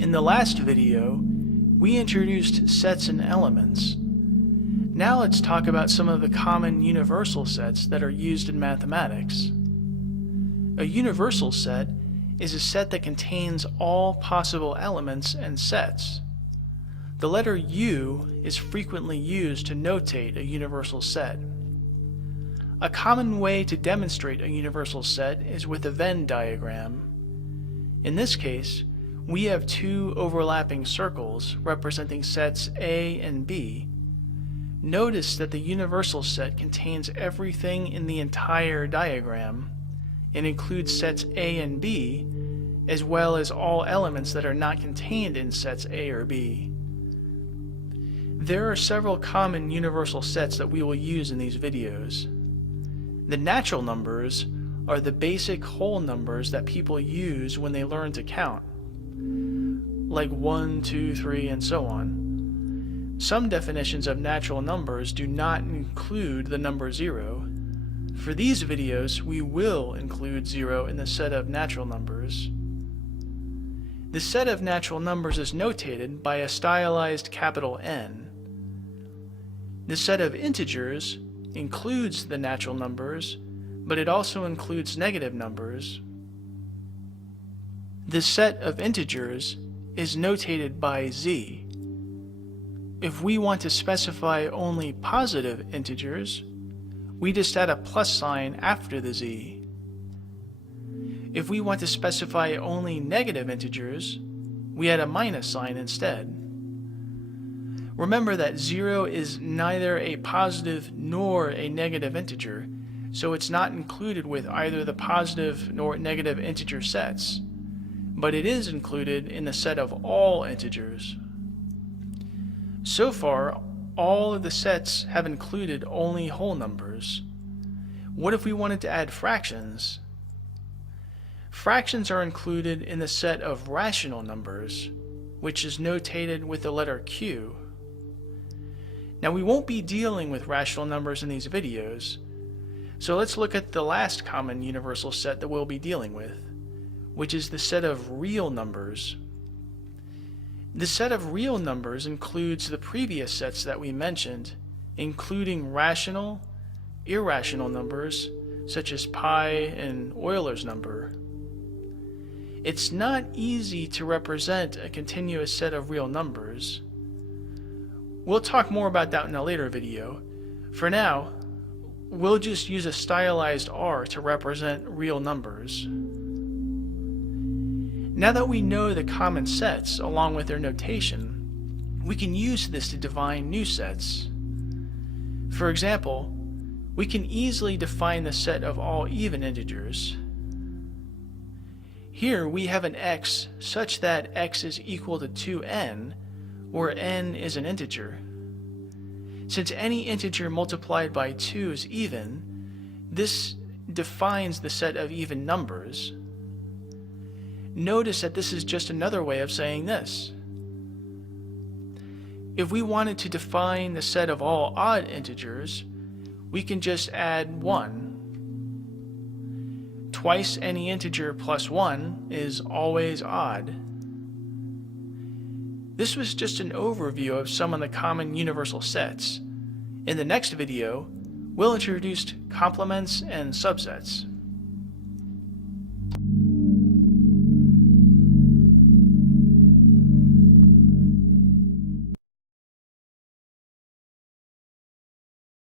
In the last video, we introduced sets and elements. Now let's talk about some of the common universal sets that are used in mathematics. A universal set is a set that contains all possible elements and sets. The letter U is frequently used to notate a universal set. A common way to demonstrate a universal set is with a Venn diagram. In this case, we have two overlapping circles representing sets A and B. Notice that the universal set contains everything in the entire diagram. It includes sets A and B, as well as all elements that are not contained in sets A or B. There are several common universal sets that we will use in these videos. The natural numbers are the basic whole numbers that people use when they learn to count, like 1, 2, 3, and so on. Some definitions of natural numbers do not include the number 0. For these videos, we will include 0 in the set of natural numbers. The set of natural numbers is notated by a stylized capital N. The set of integers includes the natural numbers, but it also includes negative numbers. The set of integers is notated by Z. If we want to specify only positive integers, we just add a plus sign after the Z. If we want to specify only negative integers, we add a minus sign instead. Remember that 0 is neither a positive nor a negative integer, so it's not included with either the positive nor negative integer sets, but it is included in the set of all integers. So far, all of the sets have included only whole numbers. What if we wanted to add fractions? Fractions are included in the set of rational numbers, which is notated with the letter Q. Now we won't be dealing with rational numbers in these videos, so let's look at the last common universal set that we'll be dealing with, which is the set of real numbers. The set of real numbers includes the previous sets that we mentioned, including rational, irrational numbers, such as pi and Euler's number. It's not easy to represent a continuous set of real numbers. We'll talk more about that in a later video. For now, we'll just use a stylized R to represent real numbers. Now that we know the common sets along with their notation, we can use this to define new sets. For example, we can easily define the set of all even integers. Here we have an x such that x is equal to 2n, where n is an integer. Since any integer multiplied by 2 is even, this defines the set of even numbers. Notice that this is just another way of saying this. If we wanted to define the set of all odd integers, we can just add 1. Twice any integer plus 1 is always odd. This was just an overview of some of the common universal sets. In the next video, we'll introduce complements and subsets.